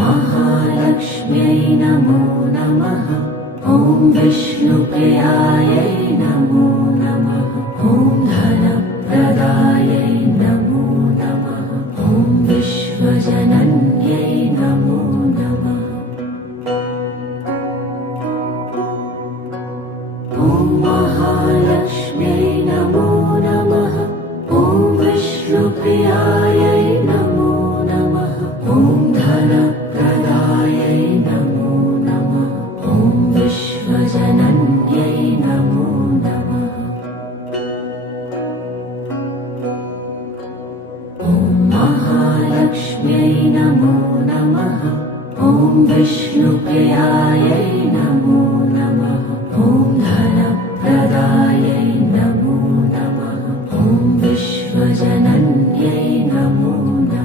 महालक्ष्म्यै नमो नमः। ॐ विष्णुप्रियायै नमो नमः। ॐ धनप्रदायै नमो नमः। ॐ विश्वजनन्यै नमो नमः। ॐ महालक्ष्म्यै नमो नमः। ॐ विष्णुप्रियायै नमो नमः। ॐ धनप्रदायै नमो नमः। ॐ विश्वजनन्यै नमो नमः। ॐ महालक्ष्म्यै नमो नमः। ॐ विष्णुप्रियायै नमो नमः। ॐ धनप्रदायै नमो नमः। ॐ विश्वजनन्यै नमो नमः।